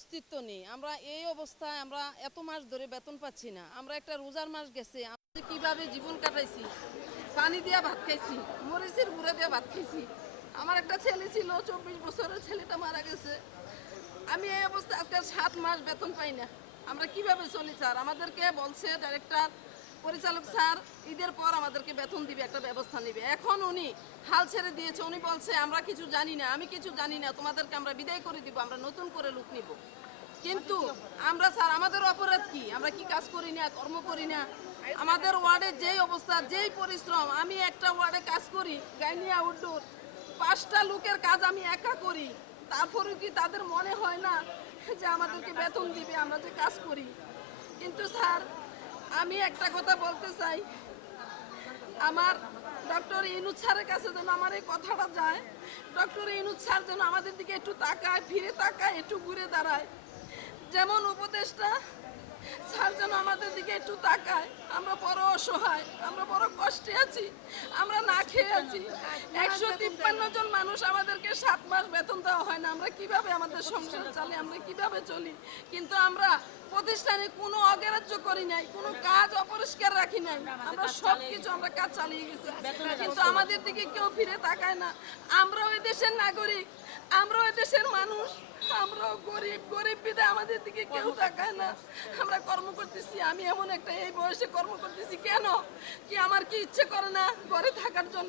অস্তিত্ব নেই। আমরা এই অবস্থায় আমরা এত মাস ধরে বেতন পাচ্ছি না। আমরা একটা রোজার মাস গেছে, আমরা কিভাবে জীবন কাটাইছি, পানি দিয়া ভাত খাইছি, মরিচের গুঁড়া দিয়ে ভাত খাইছি। আমার একটা ছেলে ছিল, 24 বছরের ছেলেটা মারা গেছে। আমি এই অবস্থায় আজকে 7 মাস বেতন পাই না। আমরা কিভাবে চলি স্যার? আমাদেরকে বলছে ডাইরেক্টর, পরিচালক স্যার ঈদের পর আমাদেরকে বেতন দিবে, একটা ব্যবস্থা নেবে। এখন উনি হাল ছেড়ে দিয়েছে। উনি বলছে আমরা কিছু জানি না, আমি কিছু জানি না, তোমাদেরকে আমরা বিদায় করে দিব, আমরা নতুন করে লোক নিব। কিন্তু আমরা স্যার, আমাদের অপরাধ কি? আমরা কি কাজ করি না, কর্ম করি না? আমাদের ওয়ার্ডে যেই অবস্থা, যেই পরিশ্রম, আমি একটা ওয়ার্ডে কাজ করি গাইনি আউটডোর, 5টা লোকের কাজ আমি একা করি। তারপরে কি তাদের মনে হয় না যে আমাদেরকে বেতন দিবে, আমরা যে কাজ করি? কিন্তু স্যার, আমি একটা কথা বলতে চাই, আমার ডক্টর ইউনূস স্যারের কাছে যেন আমার এই কথাটা যায়। ডক্টর ইউনূস স্যার যেন আমাদের দিকে একটু তাকায়, ফিরে তাকায়, একটু ঘুরে দাঁড়ায়। যেমন উপদেশটা স্যার যেন আমাদের দিকে একটু তাকায়। আমরা বড় অসহায়, আমরা বড় কষ্টে আছি, আমরা না খেয়ে আছি। 153 জন মানুষ, আমাদেরকে 7 মাস বেতন দেওয়া হয় না। আমরা কিভাবে আমাদের সংসার চালি, আমরা কিভাবে চলি? কিন্তু আমরা প্রতিষ্ঠানে কোনো অগ্রাহ্য করি নাই, কোনো কাজ অপরিষ্কার রাখি নাই। আমরা সব কিছু, আমরা কাজ চালিয়ে গেছি, কিন্তু আমাদের দিকে কেউ ফিরে তাকায় না। আমরা ওই দেশের নাগরিক, আমরা ওই দেশের মানুষ, আমরাও গরিব। গরিব বিধায় আমাদের দিকে কেউ তাকায় না। আমরা কর্ম করতেছি, আমি এমন একটা এই বয়সে কর্ম করতেছি কেন? কি আমার কি ইচ্ছে করে না ঘরে থাকার জন্য?